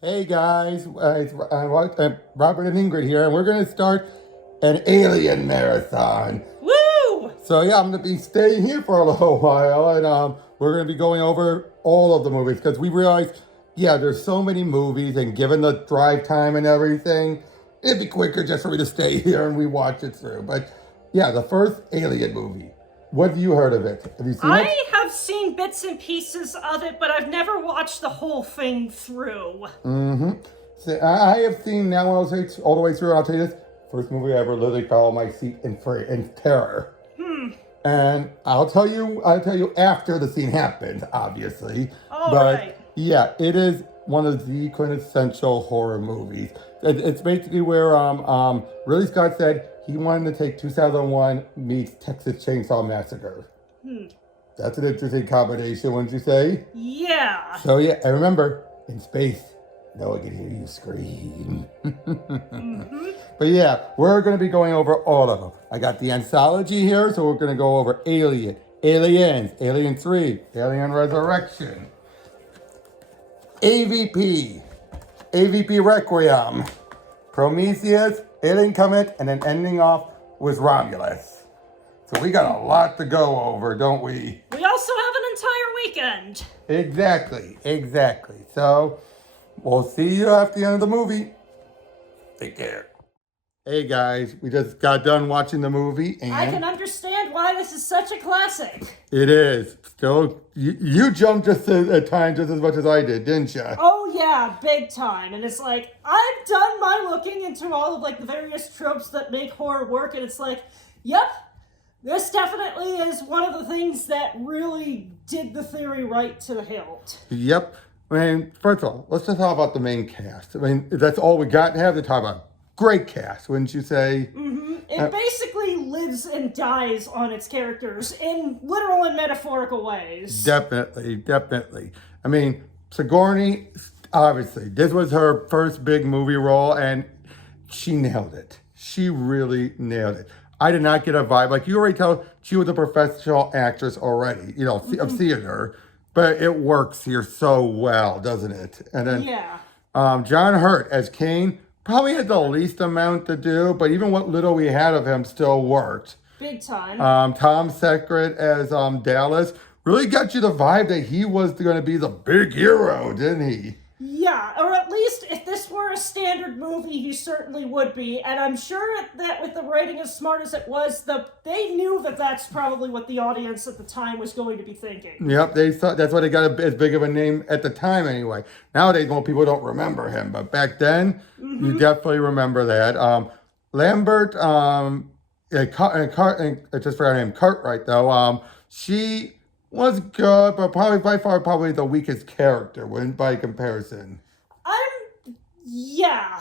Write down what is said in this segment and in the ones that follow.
Hey guys, Robert and Ingrid here, and we're going to start an Alien marathon. Woo! So yeah, I'm going to be staying here for a little while, and we're going to be going over all of the movies because we realized, yeah, there's so many movies, and given the drive time and everything, it'd be quicker just for me to stay here and we watch it through. But yeah, the first Alien movie. What have you heard of it? Have you seen it? I have seen bits and pieces of it, but I've never watched the whole thing through. So I have seen now all the way through. I'll tell you this: first movie I ever literally fell on my seat in terror. And I'll tell you after the scene happens, obviously. All But right. yeah, it is one of the quintessential horror movies. It's basically where Ridley Scott said he wanted to take 2001 meets Texas Chainsaw Massacre. That's an interesting combination, wouldn't you say? Yeah. So yeah, and remember, in space, no one can hear you scream. But yeah, we're going to be going over all of them. I got the anthology here, so we're going to go over Alien, Aliens, Alien 3, Alien Resurrection, AVP, AVP Requiem, Prometheus, Alien Comet, and then ending off with Romulus. So we got a lot to go over, don't we? We also have an entire weekend. Exactly. So we'll see you after the end of the movie. Take care. Hey guys, we just got done watching the movie, and I can understand why this is such a classic. it is still you jumped just at times just as much as I did, didn't you? Oh yeah, big time. And it's like, I've done my looking into all of like the various tropes that make horror work, and it's like, yep, this definitely is one of the things that really did the theory right to the hilt. Yep. I mean, first of all, let's just talk about the main cast. I mean, that's all we got to have to talk about. Great cast, wouldn't you say? It basically lives and dies on its characters in literal and metaphorical ways. Definitely. I mean, Sigourney, obviously, this was her first big movie role, and she nailed it. She really nailed it. I did not get a vibe. Like, you already tell she was a professional actress already, of theater, but it works here so well, doesn't it? And then Yeah. John Hurt as Kane probably had the least amount to do, but even what little we had of him still worked. Big time. Tom Seckert as Dallas really got you the vibe that he was going to be the big hero, didn't he? Yeah, or at least if this were a standard movie, he certainly would be. And I'm sure that with the writing as smart as it was, they knew that that's probably what the audience at the time was going to be thinking. Yep, they thought that's why they got as big of a name at the time anyway. Nowadays, most people don't remember him, but back then, you definitely remember that. Lambert, I just forgot her name, Cartwright though. She was good, but probably by far the weakest character, by comparison. Yeah,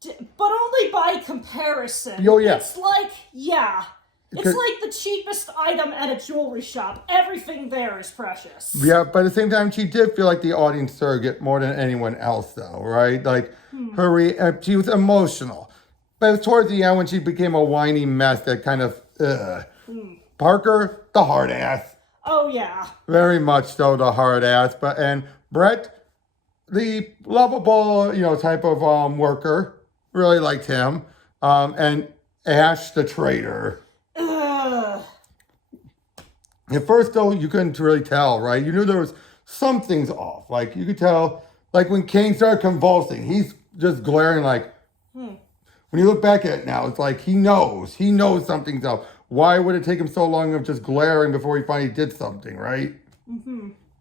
but only by comparison. Oh, yeah. It's like, yeah. It's like the cheapest item at a jewelry shop. Everything there is precious. Yeah, but at the same time, she did feel like the audience surrogate more than anyone else, though, right? Like, she was emotional. But it was towards the end when she became a whiny mess that kind of, Parker, the hard ass. Oh, yeah. Very much so, the hard ass. And Brett, the lovable, type of worker, really liked him. And Ash, the traitor. Ugh. At first, though, you couldn't really tell, right? You knew there was something's off. Like, you could tell, like, when Kane started convulsing, he's just glaring like, When you look back at it now, it's like he knows something's up. Why would it take him so long of just glaring before he finally did something, right?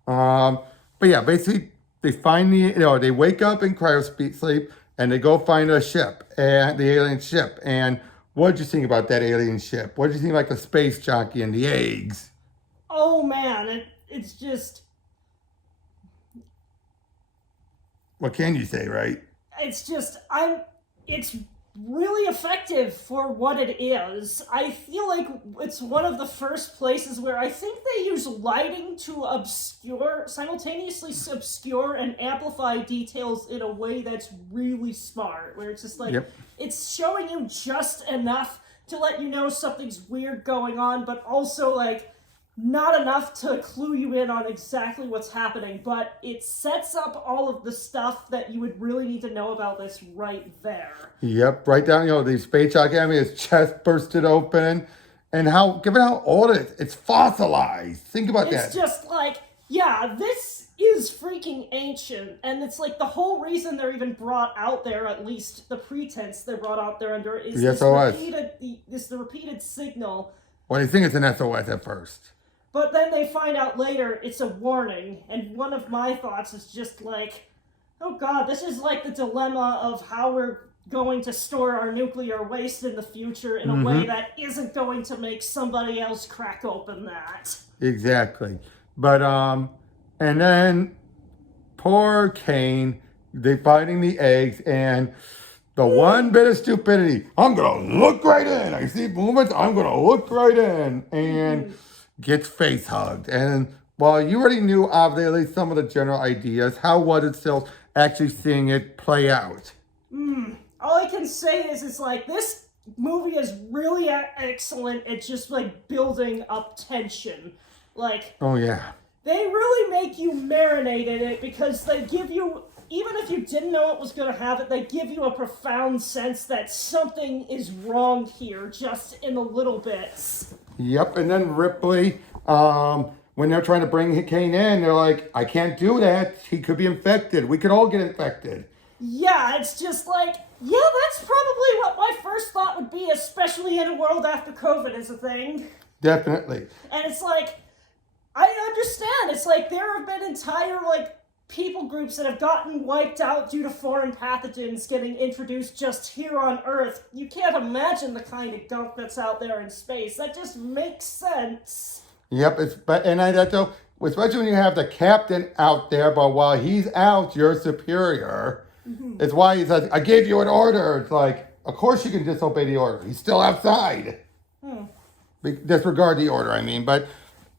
But yeah, basically, they find they wake up in cryo-sleep, and they go find a ship, and the alien ship. And what did you think about that alien ship? What did you think about the space jockey and the eggs? Oh, man, it's just... What can you say, right? It's just, it's really effective for what it is. I feel like it's one of the first places where I think they use lighting to simultaneously obscure and amplify details in a way that's really smart, where it's just like, it's showing you just enough to let you know something's weird going on, but also like not enough to clue you in on exactly what's happening, but it sets up all of the stuff that you would really need to know about this right there. Yep, right down, the space shock enemy, his chest bursted open. And given how old it is, it's fossilized. Think about that. It's just like, yeah, this is freaking ancient, and it's like the whole reason they're even brought out there, at least the pretense they're brought out there under, is the repeated signal. Well, they think it's an SOS at first. But then they find out later it's a warning, and one of my thoughts is just like, oh god, this is like the dilemma of how we're going to store our nuclear waste in the future in a way that isn't going to make somebody else crack open that. Exactly. But, and then poor Kane, they finding the eggs, and the one bit of stupidity, I'm going to look right in. I see movements, I'm going to look right in. And gets face hugged. And while you already knew, obviously, some of the general ideas, how was it still actually seeing it play out? All I can say is it's like, this movie is really excellent at just like building up tension. Like, oh yeah, they really make you marinate in it because they give you, even if you didn't know it was going to happen, they give you a profound sense that something is wrong here just in the little bits. Yep. And then Ripley, when they're trying to bring Kane in, they're like, I can't do that. He could be infected. We could all get infected. Yeah, it's just like, yeah, that's probably what my first thought would be, especially in a world after COVID is a thing. Definitely. And it's like, I understand. It's like there have been entire, like, people groups that have gotten wiped out due to foreign pathogens getting introduced just here on Earth. You can't imagine the kind of gunk that's out there in space. That just makes sense. Yep, especially when you have the captain out there, but while he's out, you're superior. It's why he says, I gave you an order. It's like, of course you can disobey the order. He's still outside. Disregard the order, I mean. But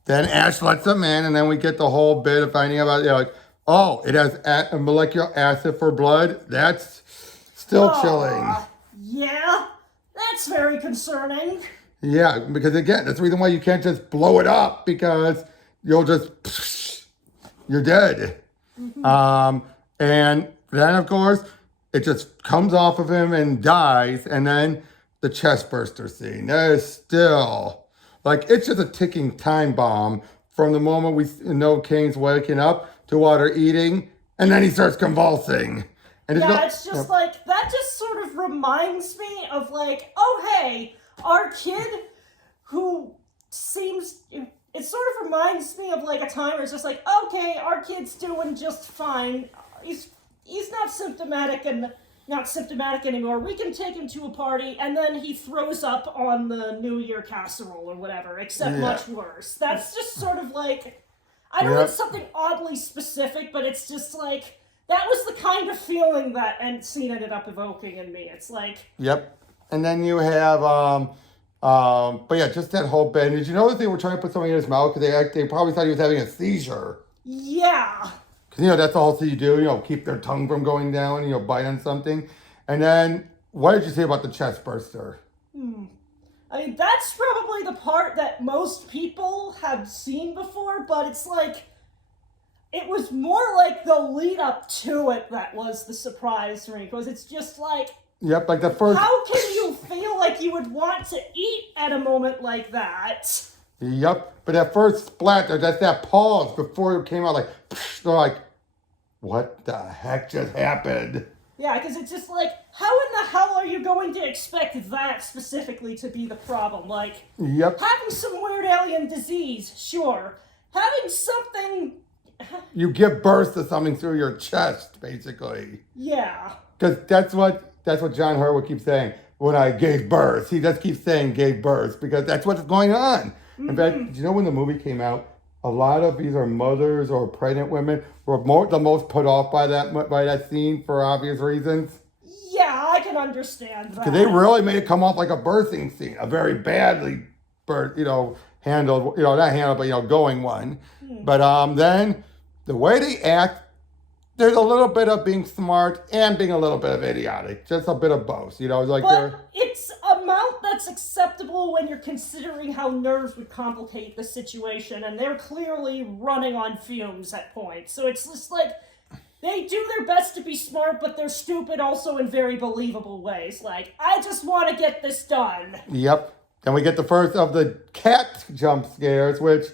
then Ash lets him in, and then we get the whole bit of finding out, like, oh, it has a molecular acid for blood. That's still chilling. Yeah, that's very concerning. Yeah, because again, that's the reason why you can't just blow it up, because you'll just, you're dead. And then, of course, it just comes off of him and dies. And then the chest burster scene. That is still, like, it's just a ticking time bomb from the moment we know Kane's waking up to while they're eating. And then he starts convulsing. And it's just like, that just sort of reminds me of like, oh, hey, our kid who seems, it sort of reminds me of like a time where it's just like, okay, our kid's doing just fine. He's not symptomatic anymore. We can take him to a party, and then he throws up on the New Year casserole or whatever, except much worse. That's just sort of like, I know it's something oddly specific, but it's just like, that was the kind of feeling that scene ended up evoking in me. It's like... Yep. And then you have, but yeah, just that whole bit. Did you notice they were trying to put something in his mouth because they probably thought he was having a seizure? Yeah. Because, that's all you do, keep their tongue from going down, bite on something. And then, what did you say about the chest burster? I mean, that's probably the part that most people have seen before, but it's like, it was more like the lead up to it that was the surprise for me, because it's just like, yep, like the first... How can you feel like you would want to eat at a moment like that? Yep, but that first splat, that's that pause before it came out, like, they're like, what the heck just happened? Yeah, because it's just like, how in the hell are you going to expect that specifically to be the problem? Like, having some weird alien disease, sure. Having something... You give birth to something through your chest, basically. Yeah. Because that's what John Hurwitz keeps saying. When I gave birth, he just keeps saying gave birth, because that's what's going on. In fact, did you know when the movie came out, a lot of either mothers or pregnant women were the most put off by that scene for obvious reasons? Yeah, I can understand that. Because they really made it come off like a birthing scene, a very badly handled, not handled, but, going one. But then the way they act, there's a little bit of being smart and being a little bit of idiotic. Just a bit of both, But it's amount that's that's acceptable when you're considering how nerves would complicate the situation, and they're clearly running on fumes at points. So it's just like, they do their best to be smart, but they're stupid also in very believable ways. Like, I just want to get this done. Yep. Then we get the first of the cat jump scares, which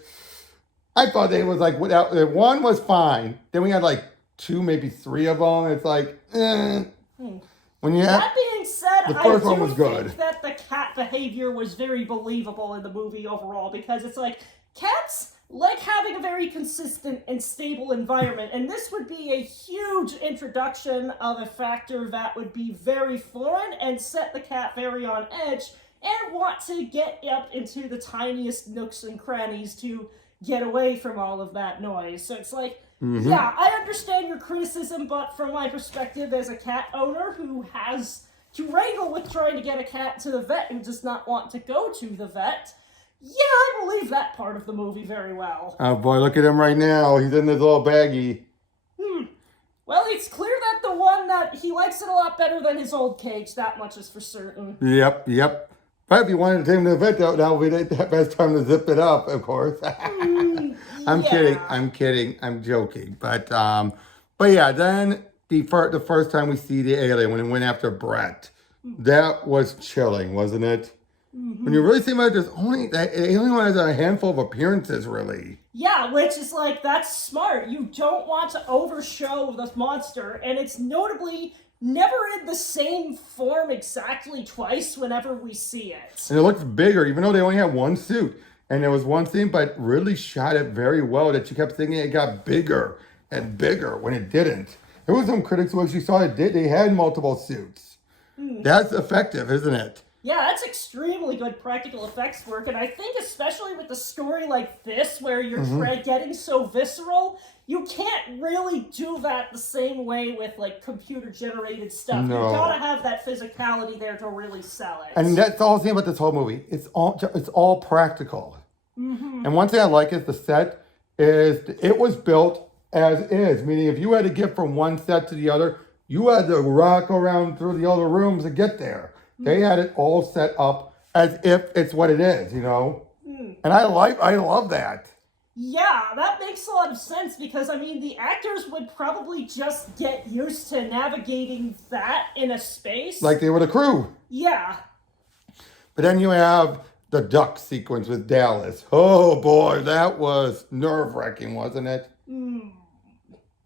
I thought they was like, one was fine. Then we had like 2, maybe 3 of them. It's like, When you have, that being said, the first I one do was good. think that the cat behavior was very believable in the movie overall, because it's like, cats like having a very consistent and stable environment, and this would be a huge introduction of a factor that would be very foreign and set the cat very on edge and want to get up into the tiniest nooks and crannies to get away from all of that noise. So it's like, yeah, I understand your criticism, but from my perspective as a cat owner who has to wrangle with trying to get a cat to the vet who does not want to go to the vet, yeah, I believe that part of the movie very well. Oh boy, look at him right now. He's in his little baggie. Well, it's clear that the one that he likes it a lot better than his old cage, that much is for certain. Yep. But if you wanted to take him to the vet, that would be the best time to zip it up, of course. I'm kidding. I'm joking. But yeah, then the first time we see the alien, when it went after Brett, that was chilling, wasn't it? When you really think about it, the alien one has a handful of appearances, really. Yeah, which is like, that's smart. You don't want to overshow the monster, and it's notably never in the same form exactly twice whenever we see it. And it looks bigger, even though they only had one suit. And there was one scene, but really shot it very well, that you kept thinking it got bigger and bigger when it didn't. There was some critics who actually saw they had multiple suits. That's effective, isn't it? Yeah, that's extremely good practical effects work, and I think especially with a story like this, where you're getting so visceral, you can't really do that the same way with, like, computer-generated stuff. No. You gotta have that physicality there to really sell it. And that's all I'm saying about this whole movie. It's all practical. And one thing I like is the set it was built as is, meaning if you had to get from one set to the other, you had to rock around through the other rooms to get there. They had it all set up as if it's what it is, you know? And I love that. Yeah, that makes a lot of sense, because, I mean, the actors would probably just get used to navigating that in a space. Like they were the crew. Yeah. But then you have the duck sequence with Dallas. Oh boy, that was nerve-wracking, wasn't it? You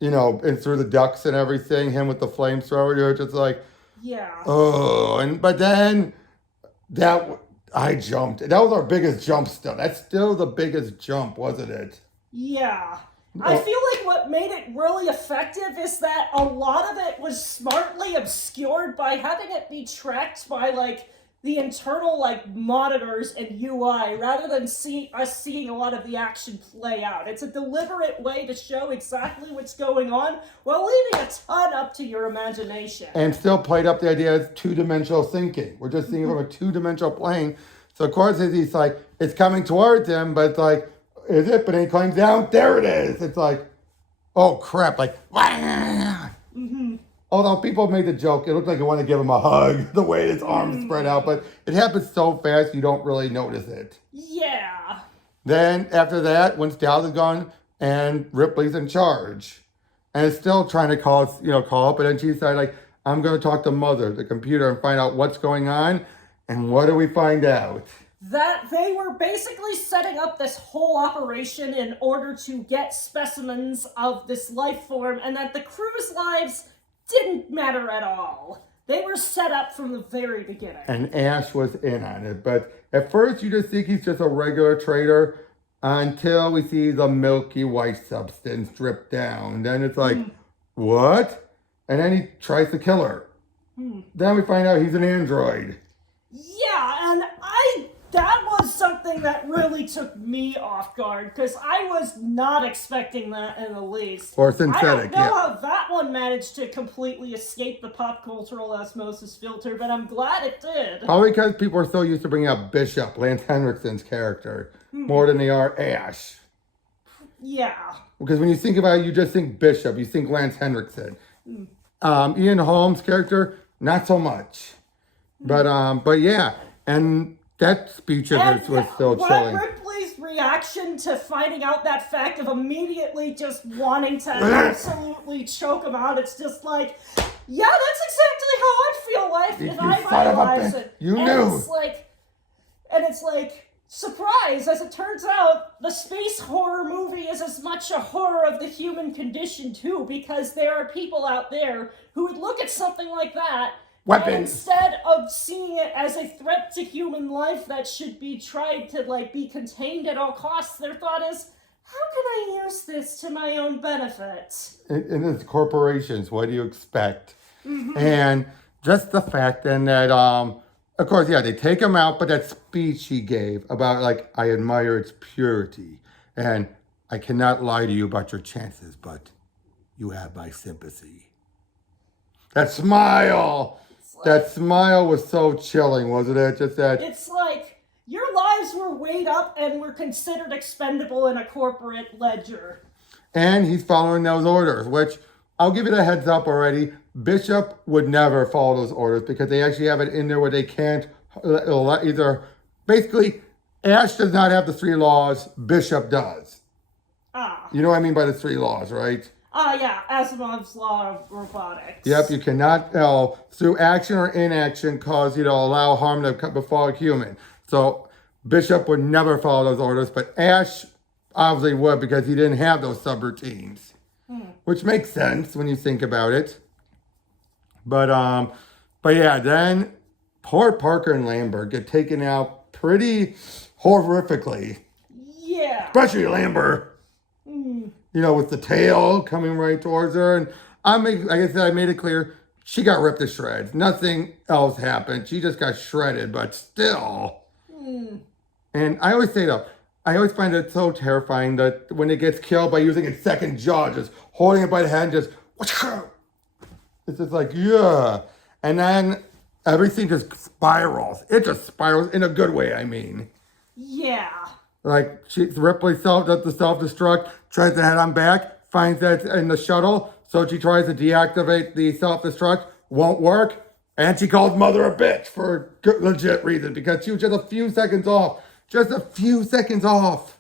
know, and through the ducks and everything, him with the flamethrower, you're just like, yeah. oh, but then I jumped. That was our biggest jump still. That's still the biggest jump, wasn't it? Yeah. I feel like what made it really effective is that a lot of it was smartly obscured by having it be tracked by, like, the internal, like, monitors and UI, rather than us seeing a lot of the action play out. It's a deliberate way to show exactly what's going on, while leaving a ton up to your imagination. And still played up the idea of two-dimensional thinking. We're just thinking from a two-dimensional plane. So, of course, he's like, it's coming towards him, but it's like, is it? But then he climbs down, there it is. It's like, oh, crap, like, Although people made the joke, it looked like you want to give him a hug, the way his arms spread out, but it happens so fast you don't really notice it. Yeah. Then, after that, once Dallas is gone, and Ripley's in charge. And it's still trying to call up, but then she decided, like, I'm going to talk to Mother, the computer, and find out what's going on. And what do we find out? That they were basically setting up this whole operation in order to get specimens of this life form, and that the crew's lives didn't matter at all. They were set up from the very beginning. And Ash was in on it. But at first, you just think he's just a regular trader until we see the milky white substance drip down. Then it's like, what? And then he tries to kill her. Then we find out he's an android. Yeah, and that was something that really took me off guard, because I was not expecting that in the least. Or synthetic, I don't know how that one managed to completely escape the pop cultural osmosis filter, but I'm glad it did. Probably because people are so used to bringing up Bishop, Lance Henriksen's character, more than they are Ash. Yeah. Because when you think about it, you just think Bishop, you think Lance Henriksen. Ian Holmes' character, not so much. But yeah, And that speech of hers was so chilling. Ripley's reaction to finding out that fact of immediately just wanting to absolutely choke him out, it's just like, yeah, that's exactly how I'd feel like if I realized it. You knew. It's like, surprise, as it turns out, the space horror movie is as much a horror of the human condition too, because there are people out there who would look at something like that weapons. And instead of seeing it as a threat to human life that should be tried to be contained at all costs, their thought is, how can I use this to my own benefit? And it's corporations. What do you expect? And just the fact then that, of course, yeah, they take him out, but that speech he gave about, like, I admire its purity, and I cannot lie to you about your chances, but you have my sympathy. That smile! That smile was so chilling, wasn't it? Just that. It's like, your lives were weighed up and were considered expendable in a corporate ledger. And he's following those orders, which I'll give you the heads up already. Bishop would never follow those orders because they actually have it in there where they can't either. Basically, Ash does not have the 3 laws, Bishop does. You know what I mean by the 3 laws, right? Yeah, Asimov's law of robotics. Yep, you cannot, through action or inaction, cause you to allow harm to befall a human. So Bishop would never follow those orders, but Ash obviously would because he didn't have those subroutines, which makes sense when you think about it. But yeah, then poor Parker and Lambert get taken out pretty horrifically. Yeah. Especially Lambert. You know, with the tail coming right towards her. And like I said, I made it clear, she got ripped to shreds. Nothing else happened. She just got shredded, but still. And I always say, though, I always find it so terrifying that when it gets killed by using its second jaw, just holding it by the head and just, it's just like, yeah. And then everything just spirals. It just spirals in a good way, I mean. Yeah. Like, Ripley does the self-destruct, tries to head on back, finds that in the shuttle, so she tries to deactivate the self-destruct, won't work, and she calls Mother a bitch for legit reason, because she was just a few seconds off. Just a few seconds off.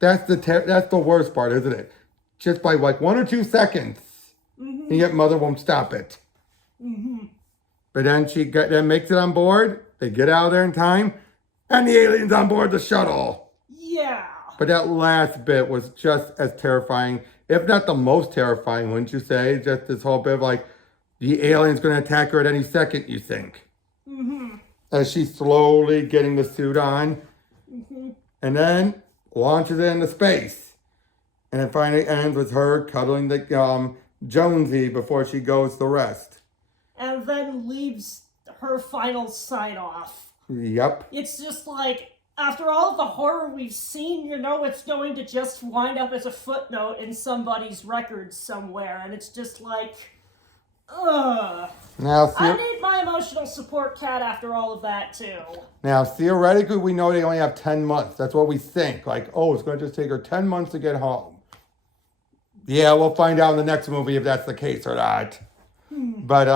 That's the worst part, isn't it? Just by like 1 or 2 seconds, and yet Mother won't stop it. But then she makes it on board, they get out of there in time, and the alien's on board the shuttle. Yeah. But that last bit was just as terrifying, if not the most terrifying, wouldn't you say? Just this whole bit of like, the alien's going to attack her at any second, you think. As she's slowly getting the suit on. And then launches it into space. And it finally ends with her cuddling the Jonesy before she goes to rest. And then leaves her final sign-off. Yep. It's just like, after all of the horror we've seen, you know it's going to just wind up as a footnote in somebody's records somewhere, and it's just like, ugh. Now, I need my emotional support cat after all of that, too. Now, theoretically, we know they only have 10 months. That's what we think. Like, oh, it's going to just take her 10 months to get home. Yeah, we'll find out in the next movie if that's the case or not. But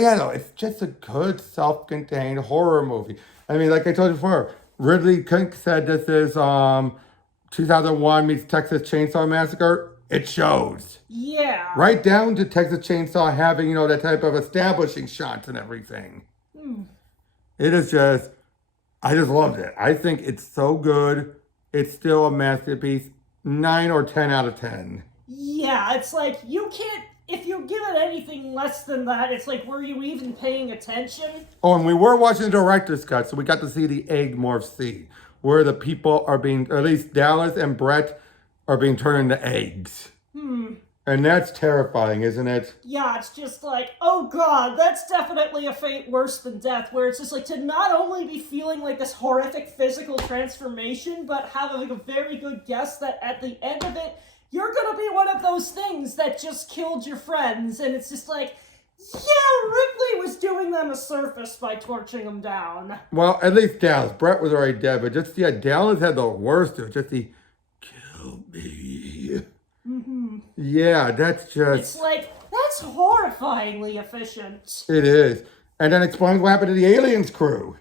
yeah, no, it's just a good self-contained horror movie. I mean, like I told you before, Ridley Kink said this is 2001 meets Texas Chainsaw Massacre. It shows. Yeah. Right down to Texas Chainsaw having, you know, that type of establishing shots and everything. It is just, I just loved it. I think it's so good. It's still a masterpiece. 9 or 10 out of 10. Yeah, it's like, you can't, if you give it anything less than that, it's like, were you even paying attention? Oh, and we were watching the director's cut, so we got to see the egg morph scene, where the people are being, at least Dallas and Brett, are being turned into eggs. And that's terrifying, isn't it? Yeah, it's just like, oh god, that's definitely a fate worse than death, where it's just like, to not only be feeling like this horrific physical transformation, but have like a very good guess that at the end of it, you're gonna be one of those things that just killed your friends, and it's just like, yeah, Ripley was doing them a service by torching them down. Well, at least Dallas. Brett was already dead, but just, yeah, Dallas had the worst of it. Just the, kill me. Yeah, that's just... It's like, that's horrifyingly efficient. It is. And then explains what happened to the aliens crew.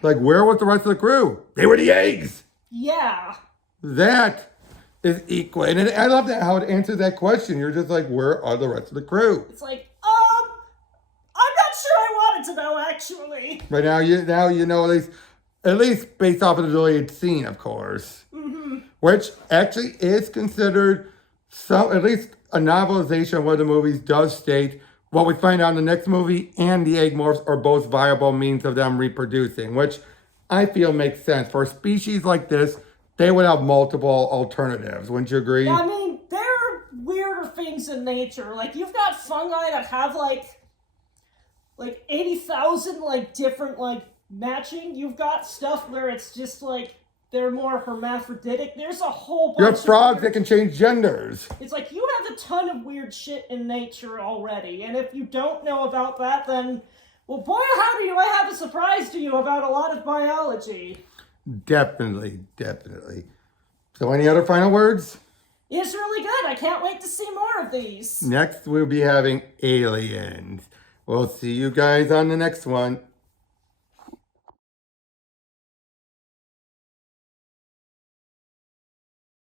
Like, where was the rest of the crew? They were the eggs. Yeah. That is equal. And I love that how it answers that question. You're just like, where are the rest of the crew? It's like, I'm not sure I wanted to know, actually. But now you know at least based off of the deleted scene, of course. Which actually is considered at least a novelization of one of the movies does state what we find out in the next movie and the egg morphs are both viable means of them reproducing, which I feel makes sense. For a species like this, they would have multiple alternatives. Wouldn't you agree? Yeah, I mean, there are weirder things in nature. Like, you've got fungi that have, like 80,000, different, matching. You've got stuff where it's just, they're more hermaphroditic. There's a whole bunch You have frogs that can change genders. It's like, you have a ton of weird shit in nature already. And if you don't know about that, then, well, boy, howdy, do I have a surprise to you about a lot of biology. Definitely. So any other final words? It's really good. I can't wait to see more of these. Next, we'll be having aliens. We'll see you guys on the next one.